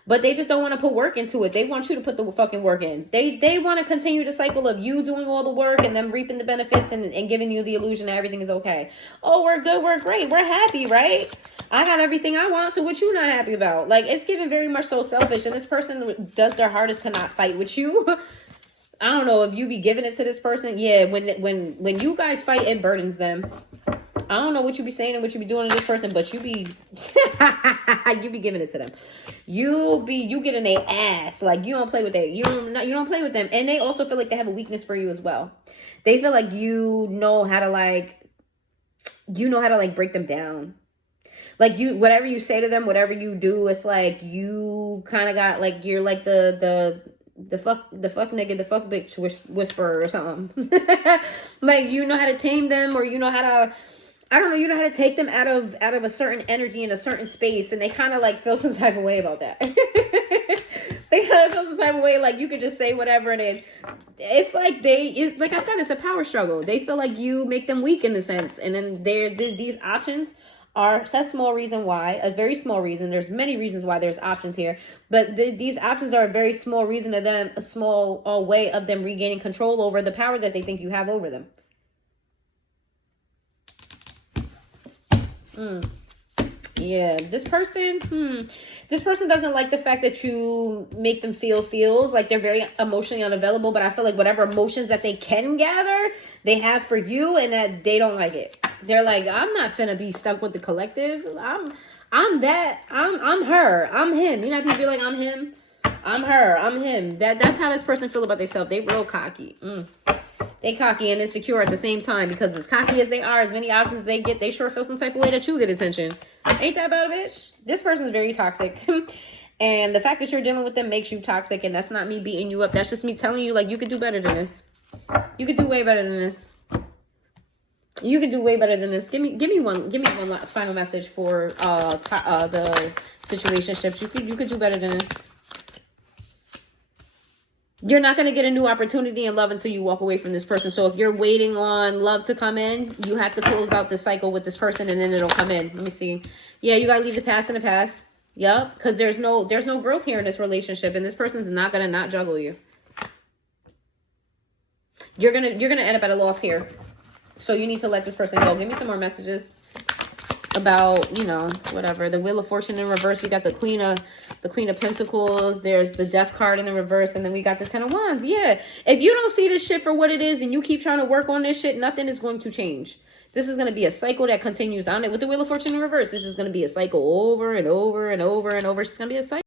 But they just don't want to put work into it. They want you to put the fucking work in. They want to continue the cycle of you doing all the work and them reaping the benefits and giving you the illusion that everything is okay. Oh, we're good. We're great. We're happy, right? I got everything I want. So what you not happy about? Like, it's given very much so selfish. And this person does their hardest to not fight with you. I don't know if you be giving it to this person. Yeah, when you guys fight, it burdens them. I don't know what you be saying and what you be doing to this person, but you be you be giving it to them. You get in their ass. Like, you don't play with that. You don't play with them. And they also feel like they have a weakness for you as well. They feel like you know how to break them down. Like, whatever you say to them, whatever you do, it's like you kind of got like, you're like the fuck nigga, the fuck bitch whisperer or something. Like, you know how to tame them, or you know how to, I don't know, you know how to take them out of a certain energy in a certain space, and they kind of like feel some type of way about that. They kind of feel some type of way, like you could just say whatever, and it's like like I said, it's a power struggle. They feel like you make them weak in a sense, and then these options are a small reason why, a very small reason. There's many reasons why there's options here, but these options are a very small reason to them, a small way of them regaining control over the power that they think you have over them. Yeah, this person doesn't like the fact that you make them feel feels like they're very emotionally unavailable, but I feel like whatever emotions that they can gather, they have for you, and that they don't like it. They're like, I'm not finna be stuck with the collective. I'm her, I'm him. You know how people be like, I'm him, I'm her, I'm him. That's how this person feel about themselves. They real cocky. They cocky and insecure at the same time, because as cocky as they are, as many options they get, they sure feel some type of way that you get attention. Ain't that about a bitch? This person's very toxic. And the fact that you're dealing with them makes you toxic, and that's not me beating you up. That's just me telling you, like, you could do better than this. You could do way better than this. You could do way better than this. Give me one final message for the situationships. You could do better than this. You're not going to get a new opportunity in love until you walk away from this person. So if you're waiting on love to come in, you have to close out the cycle with this person, and then it'll come in. Let me see. Yeah, you got to leave the past in the past. Yep, because there's no growth here in this relationship, and this person's not going to not juggle you. You're going to end up at a loss here. So you need to let this person go. Give me some more messages about, you know, whatever. The Wheel of Fortune in reverse. We got the Queen of Pentacles. There's the Death card in the reverse, and then we got the 10 of Wands. Yeah, if you don't see this shit for what it is, and you keep trying to work on this shit, nothing is going to change. This is going to be a cycle that continues on it with the Wheel of Fortune in reverse. This is going to be a cycle over and over and over and over. It's going to be a cycle.